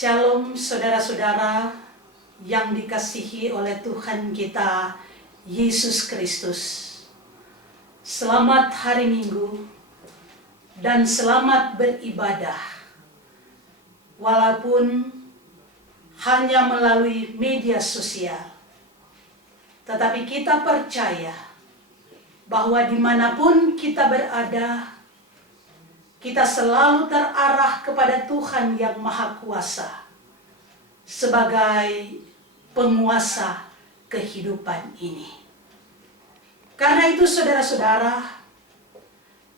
Shalom saudara-saudara yang dikasihi oleh Tuhan kita Yesus Kristus. Selamat hari Minggu dan selamat beribadah. Walaupun hanya melalui media sosial, tetapi kita percaya bahwa dimanapun kita berada, kita selalu terarah kepada Tuhan yang Maha Kuasa sebagai penguasa kehidupan ini. Karena itu saudara-saudara,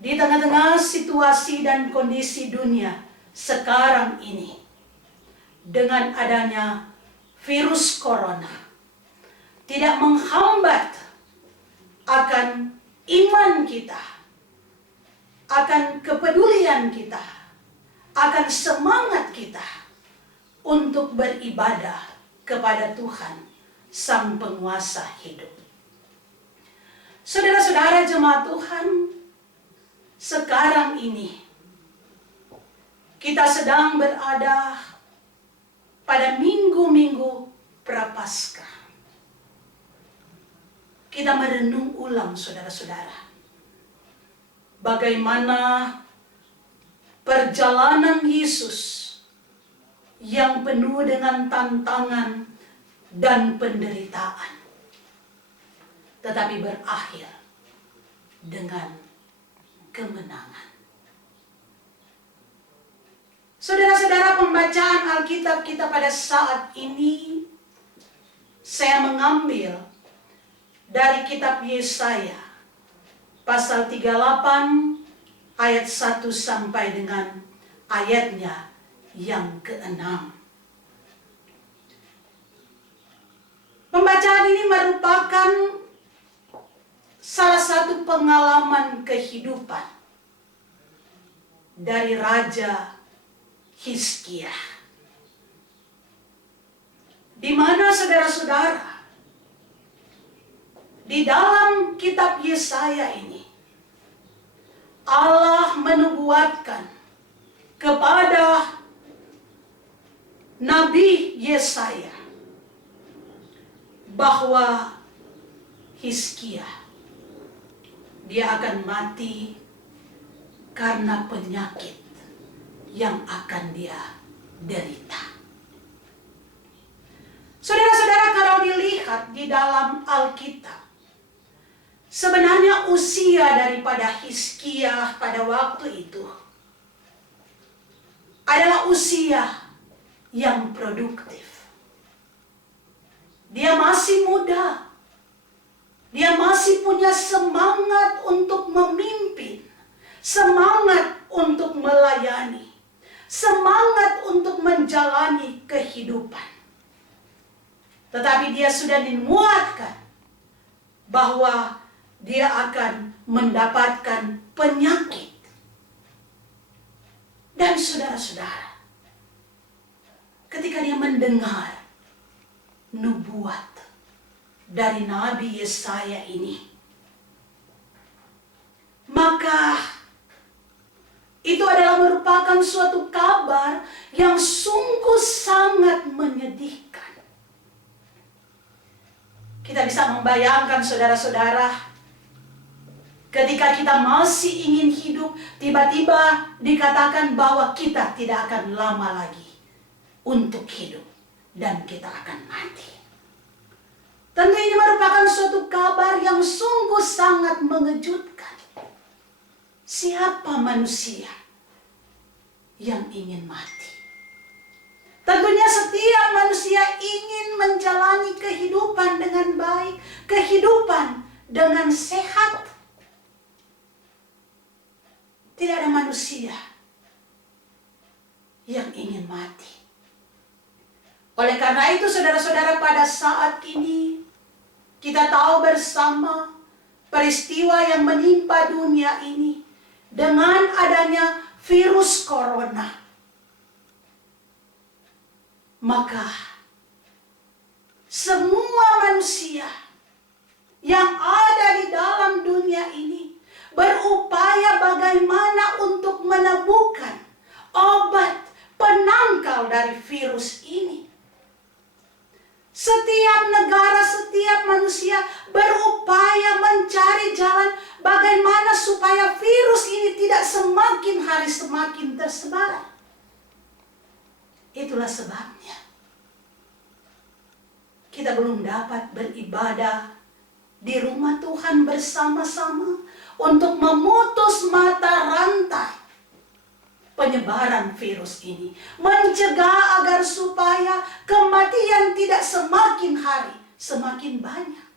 di tengah-tengah situasi dan kondisi dunia sekarang ini, dengan adanya virus corona, tidak menghambat akan iman kita, akan kepedulian kita, akan semangat kita untuk beribadah kepada Tuhan, Sang Penguasa hidup. Saudara-saudara jemaat Tuhan, sekarang ini kita sedang berada pada minggu-minggu Prapaskah. Kita merenung ulang saudara-saudara, bagaimana perjalanan Yesus yang penuh dengan tantangan dan penderitaan, tetapi berakhir dengan kemenangan. Saudara-saudara, pembacaan Alkitab kita pada saat ini, saya mengambil dari kitab Yesaya pasal 38 ayat 1 sampai dengan ayatnya yang ke-6. Pembacaan ini merupakan salah satu pengalaman kehidupan dari Raja Hizkia, di mana saudara-saudara, di dalam kitab Yesaya ini, Allah menubuatkan kepada Nabi Yesaya bahwa Hizkia, dia akan mati karena penyakit yang akan dia derita. Saudara-saudara, kalau dilihat di dalam Alkitab, sebenarnya usia daripada Hizkia pada waktu itu adalah usia yang produktif. Dia masih muda. Dia masih punya semangat untuk memimpin, semangat untuk melayani, semangat untuk menjalani kehidupan. Tetapi dia sudah dimuatkan bahwa dia akan mendapatkan penyakit. Dan saudara-saudara, ketika dia mendengar nubuat dari Nabi Yesaya ini, maka itu adalah merupakan suatu kabar yang sungguh sangat menyedihkan. Kita bisa membayangkan saudara-saudara, ketika kita masih ingin hidup, tiba-tiba dikatakan bahwa kita tidak akan lama lagi untuk hidup dan kita akan mati. Tentu ini merupakan suatu kabar yang sungguh sangat mengejutkan. Siapa manusia yang ingin mati? Tentunya setiap manusia ingin menjalani kehidupan dengan baik, kehidupan dengan sehat. Tidak ada manusia yang ingin mati. Oleh karena itu saudara-saudara, pada saat ini kita tahu bersama peristiwa yang menimpa dunia ini dengan adanya virus corona. Maka semua manusia yang ada di dalam dunia ini berupaya bagaimana untuk menemukan obat penangkal dari dari virus ini. Setiap negara, setiap manusia berupaya mencari jalan bagaimana supaya virus ini tidak semakin hari semakin tersebar. Itulah sebabnya kita belum dapat beribadah di rumah Tuhan bersama-sama untuk memutus mata rantai penyebaran virus ini, mencegah agar supaya kematian tidak semakin hari semakin banyak.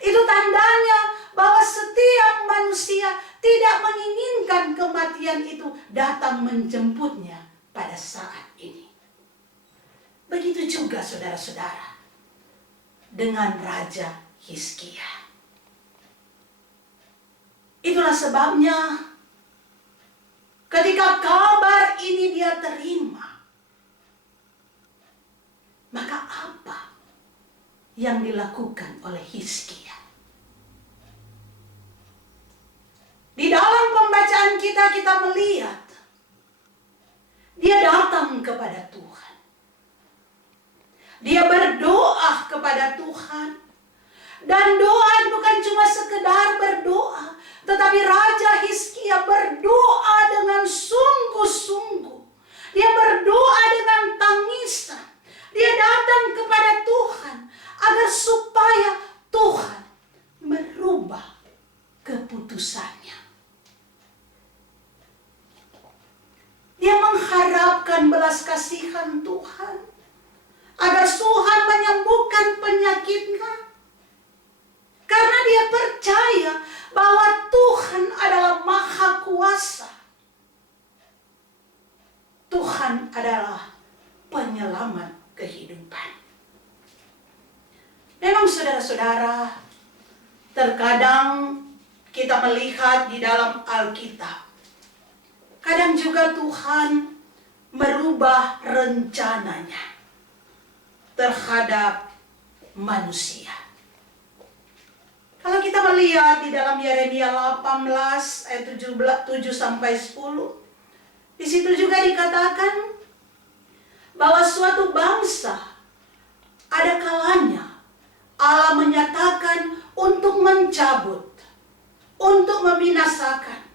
Itu tandanya bahwa setiap manusia tidak menginginkan kematian itu datang menjemputnya pada saat ini. Begitu juga saudara-saudara dengan Raja Hizkia. Itulah sebabnya ketika kabar ini dia terima, maka apa yang dilakukan oleh Hizkia? Di dalam pembacaan kita melihat dia datang kepada Tuhan. Dia berdoa kepada Tuhan. Dan doa bukan cuma sekedar berdoa, tetapi Raja Hizkia berdoa dengan sungguh-sungguh. Dia berdoa dengan tangisan. Dia datang kepada Tuhan agar supaya Tuhan merubah keputusannya. Dia mengharapkan belas kasihan Tuhan agar Tuhan menyembuhkan penyakitnya. Karena dia percaya bahwa Tuhan adalah Maha Kuasa. Tuhan adalah penyelamat kehidupan. Memang saudara-saudara, terkadang kita melihat di dalam Alkitab, kadang juga Tuhan merubah rencananya terhadap manusia. Kalau kita melihat di dalam Yeremia 18 ayat 7 sampai 10, di situ juga dikatakan bahwa suatu bangsa ada kalanya Allah menyatakan untuk mencabut, untuk membinasakan.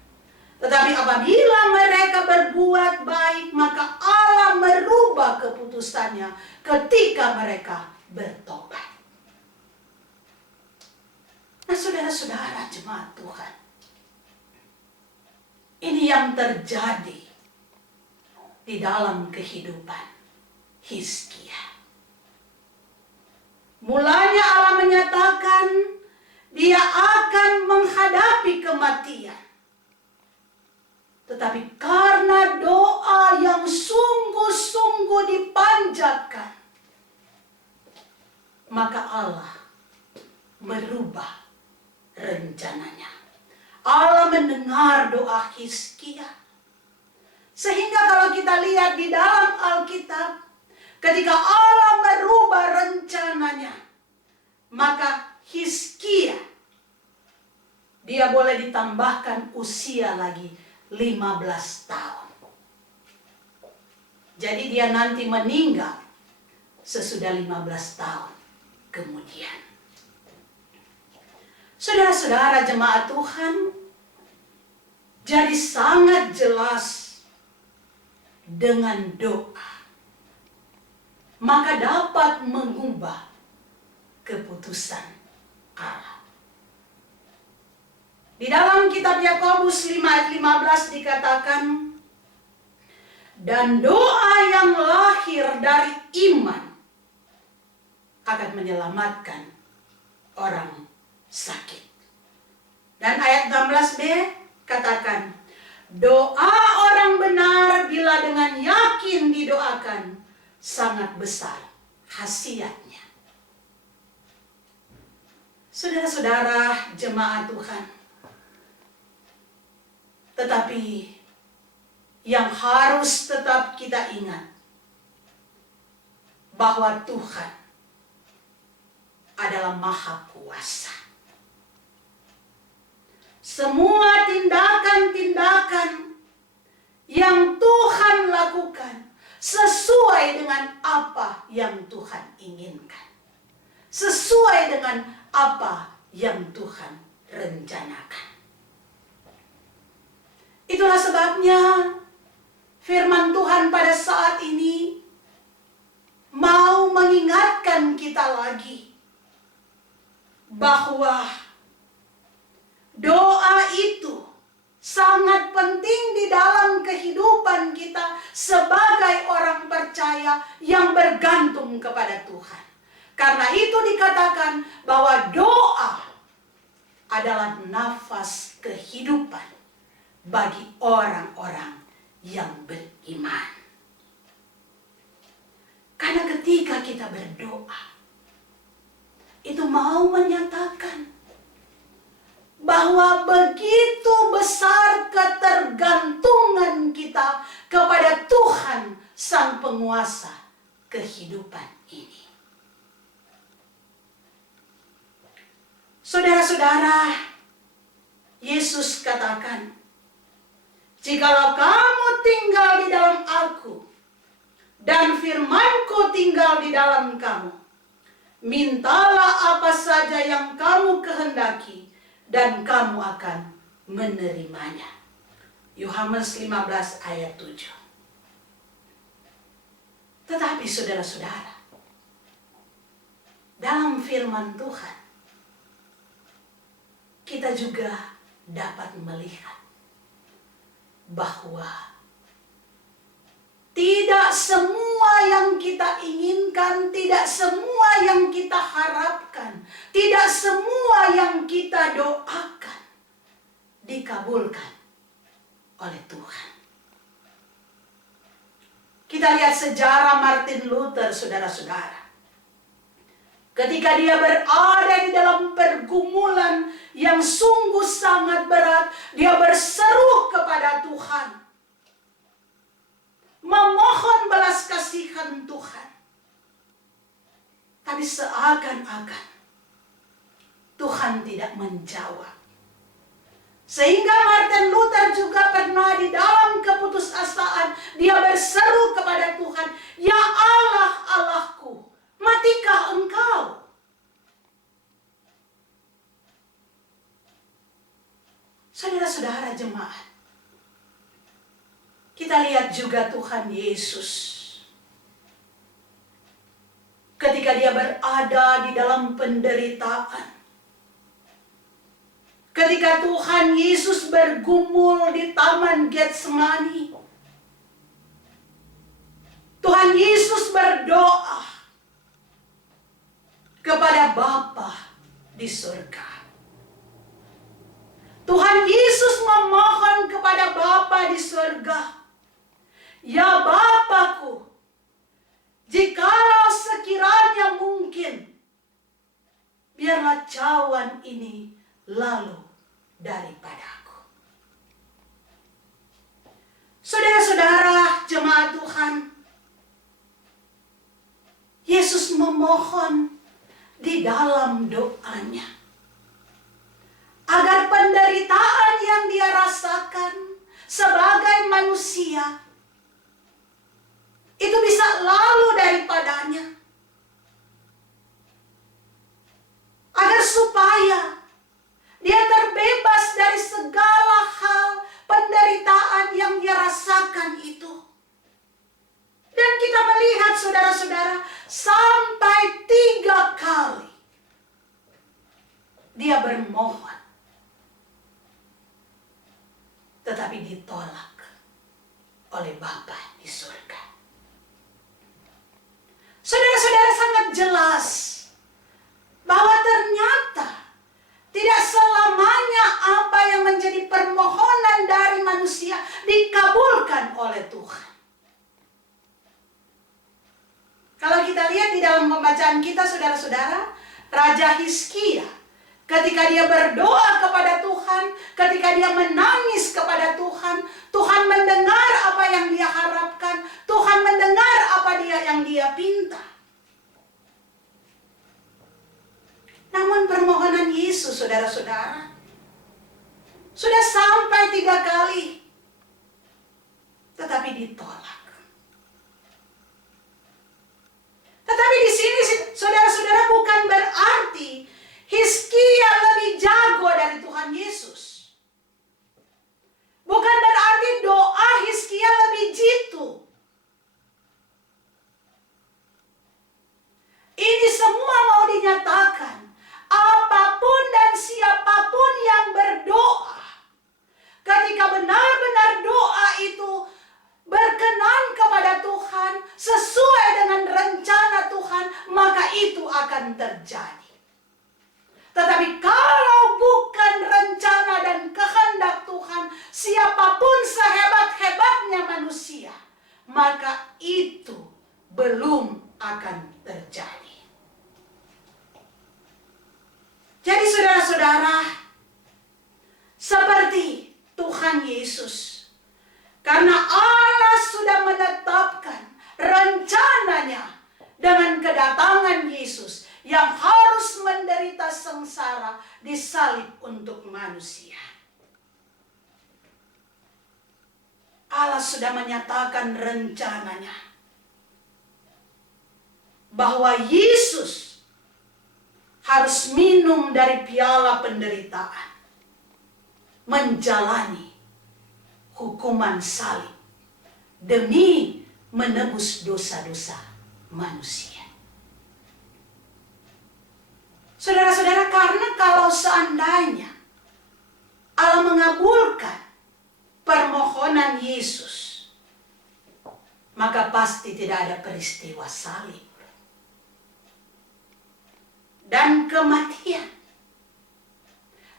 Tetapi apabila mereka berbuat baik, maka Allah merubah keputusannya ketika mereka bertobat. Nah saudara-saudara jemaat Tuhan, ini yang terjadi di dalam kehidupan Hizkia. Mulanya Allah menyatakan dia akan menghadapi kematian. Tetapi karena doa yang sungguh-sungguh dipanjatkan, maka Allah merubah rencananya. Allah mendengar doa Hizkia. Sehingga kalau kita lihat di dalam Alkitab, ketika Allah merubah rencananya, maka Hizkia dia boleh ditambahkan usia lagi 15 tahun. Jadi dia nanti meninggal sesudah 15 tahun kemudian. Saudara-saudara jemaat Tuhan, jadi sangat jelas dengan doa, maka dapat mengubah keputusan Allah. Di dalam kitab Yakobus 5 ayat 15 dikatakan, dan doa yang lahir dari iman akan menyelamatkan orang sakit. Dan ayat 16b katakan, doa orang benar bila dengan yakin didoakan sangat besar khasiatnya. Saudara-saudara jemaat Tuhan, tetapi yang harus tetap kita ingat bahwa Tuhan adalah Maha Kuasa. Semua tindakan-tindakan yang Tuhan lakukan, sesuai dengan apa yang Tuhan inginkan, sesuai dengan apa yang Tuhan rencanakan. Itulah sebabnya firman Tuhan pada saat ini mau mengingatkan kita lagi bahwa doa itu sangat penting di dalam kehidupan kita sebagai orang percaya yang bergantung kepada Tuhan. Karena itu dikatakan bahwa doa adalah nafas kehidupan bagi orang-orang yang beriman. Karena ketika kita berdoa, itu mau menyatakan bahwa begitu besar ketergantungan kita kepada Tuhan Sang Penguasa kehidupan ini. Saudara-saudara, Yesus katakan, "Jikalau kamu tinggal di dalam Aku, dan firman-Ku tinggal di dalam kamu, mintalah apa saja yang kamu kehendaki, dan kamu akan menerimanya." Yohanes 15 ayat 7. Tetapi saudara-saudara, dalam firman Tuhan, kita juga dapat melihat bahwa tidak semua yang kita inginkan, tidak semua yang kita harapkan, tidak semua yang kita doakan dikabulkan oleh Tuhan. Kita lihat sejarah Martin Luther, saudara-saudara. Ketika dia berada di dalam pergumulan yang sungguh sangat berat, dia berseru kepada Tuhan, memohon belas kasihan Tuhan. Tapi seakan-akan Tuhan tidak menjawab. Sehingga Martin Luther juga pernah di dalam keputusasaan, dia berseru kepada Tuhan, "Ya Allah, Allahku, matikah Engkau?" Saudara-saudara jemaat, kita lihat juga Tuhan Yesus. Ketika dia berada di dalam penderitaan, ketika Tuhan Yesus bergumul di Taman Getsemani, Tuhan Yesus berdoa kepada Bapa di surga. Tuhan Yesus memohon kepada Bapa di surga, "Ya Bapakku, jikalau sekiranya mungkin, biarlah cawan ini lalu daripadaku." Saudara-saudara jemaat Tuhan, Yesus memohon di dalam doanya agar penderitaan yang dia rasakan sebagai manusia itu bisa lalu daripadanya, agar supaya dia terbebas dari segala hal penderitaan yang dia rasakan itu. Dan kita melihat saudara-saudara, sampai 3 kali dia bermohon, tetapi ditolak oleh Bapa di surga. Saudara-saudara, sangat jelas bahwa ternyata tidak selamanya apa yang menjadi permohonan dari manusia dikabulkan oleh Tuhan. Kalau kita lihat di dalam pembacaan kita, saudara-saudara, Raja Hizkia, ketika dia berdoa kepada Tuhan, ketika dia menangis kepada Tuhan, Tuhan mendengar apa yang dia harapkan, Tuhan mendengar apa yang dia pinta. Namun permohonan Yesus, saudara-saudara, sudah sampai 3 kali, tetapi ditolak. itu akan terjadi. Tetapi kalau bukan rencana dan kehendak Tuhan, siapapun sehebat-hebatnya manusia, maka itu belum akan terjadi. Jadi saudara-saudara, seperti Tuhan Yesus, karena Allah sudah menetapkan rencananya dengan kedatangan Yesus yang harus menderita sengsara disalib untuk manusia. Allah sudah menyatakan rencananya bahwa Yesus harus minum dari piala penderitaan, menjalani hukuman salib demi menebus dosa-dosa manusia. Saudara-saudara, karena kalau seandainya Allah mengabulkan permohonan Yesus, maka pasti tidak ada peristiwa salib dan kematian.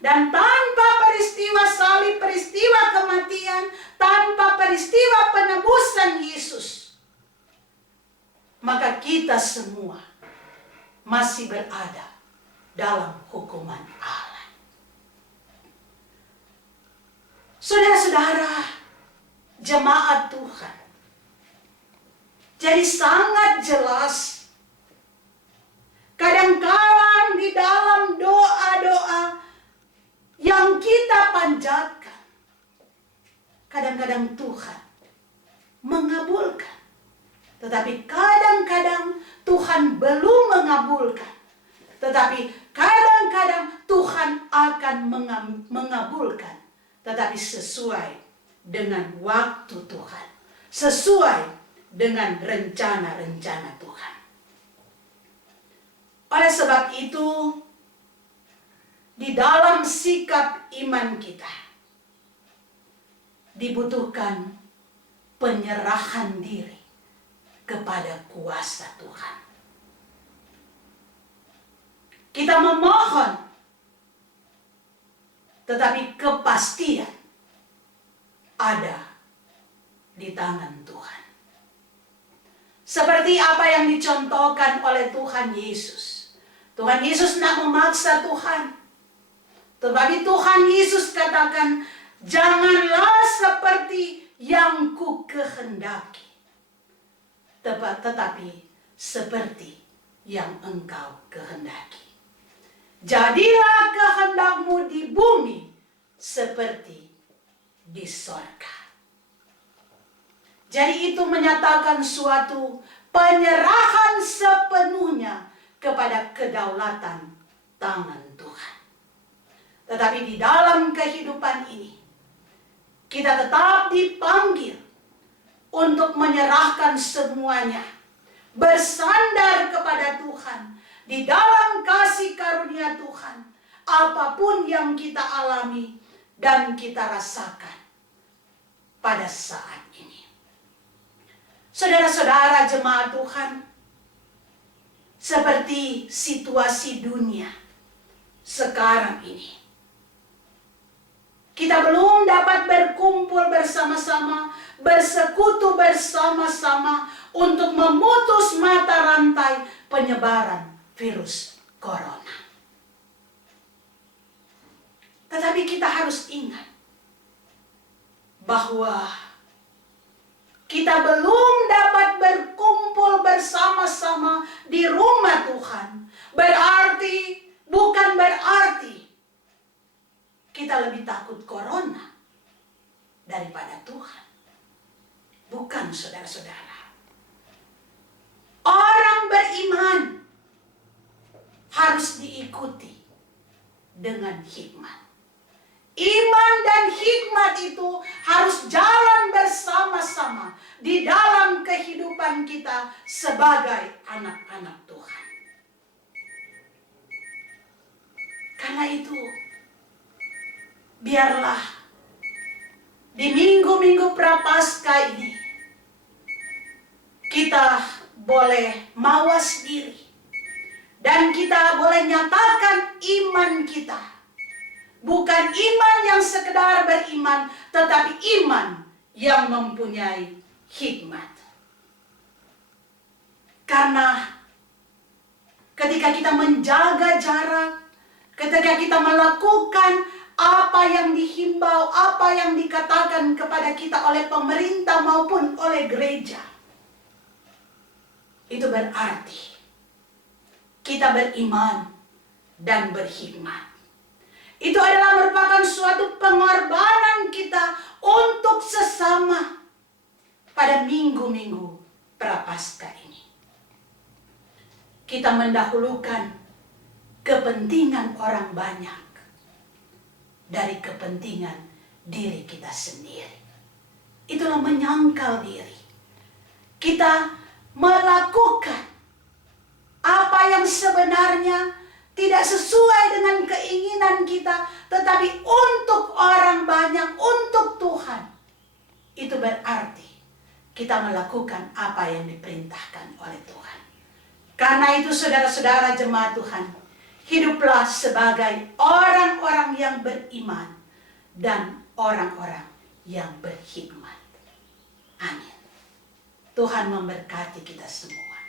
Dan tanpa peristiwa salib, peristiwa kematian, tanpa peristiwa penebusan Yesus, maka kita semua masih berada dalam hukuman Allah. Saudara-saudara, jemaat Tuhan, jadi sangat jelas kadang-kadang di dalam doa-doa yang kita panjatkan, kadang-kadang Tuhan mengabulkan. Tetapi kadang-kadang Tuhan belum mengabulkan. Tetapi kadang-kadang Tuhan akan mengabulkan. Tetapi sesuai dengan waktu Tuhan. Sesuai dengan rencana-rencana Tuhan. Oleh sebab itu, di dalam sikap iman kita dibutuhkan penyerahan diri kepada kuasa Tuhan. Kita memohon, tetapi kepastian ada di tangan Tuhan. Seperti apa yang dicontohkan oleh Tuhan Yesus. Tuhan Yesus tidak memaksa Tuhan. Tetapi Tuhan Yesus katakan, janganlah seperti yang ku kehendaki, tetapi seperti yang engkau kehendaki. Jadilah kehendakmu di bumi seperti di sorga. Jadi itu menyatakan suatu penyerahan sepenuhnya kepada kedaulatan tangan Tuhan. Tetapi di dalam kehidupan ini, kita tetap dipanggil untuk menyerahkan semuanya, bersandar kepada Tuhan, di dalam kasih karunia Tuhan, apapun yang kita alami dan kita rasakan pada saat ini. Saudara-saudara jemaat Tuhan, seperti situasi dunia sekarang ini, kita belum dapat berkumpul bersama-sama, bersekutu bersama-sama untuk memutus mata rantai penyebaran virus corona. Tetapi kita harus ingat bahwa kita belum dapat berkumpul bersama-sama di rumah Tuhan. Bukan berarti kita lebih takut corona daripada Tuhan. Bukan, saudara-saudara. Orang beriman harus diikuti dengan hikmat. Iman dan hikmat itu harus jalan bersama-sama di dalam kehidupan kita sebagai anak-anak Tuhan. Karena itu, biarlah di minggu-minggu Prapaskah ini kita boleh mawas diri kita boleh nyatakan iman kita. Bukan iman yang sekedar beriman, tetapi iman yang mempunyai hikmat. Karena ketika kita menjaga jarak, ketika kita melakukan apa yang dihimbau, apa yang dikatakan kepada kita oleh pemerintah maupun oleh gereja, itu berarti kita beriman dan berhikmat. Itu adalah merupakan suatu pengorbanan kita untuk sesama pada minggu-minggu Prapaskah ini. Kita mendahulukan kepentingan orang banyak dari kepentingan diri kita sendiri. Itulah menyangkal diri. Kita melakukan apa yang sebenarnya tidak sesuai dengan keinginan kita, tetapi untuk orang banyak, untuk Tuhan. Itu berarti kita melakukan apa yang diperintahkan oleh Tuhan. Karena itu saudara-saudara jemaat Tuhan, hiduplah sebagai orang-orang yang beriman dan orang-orang yang berhikmat. Amin. Tuhan memberkati kita semua.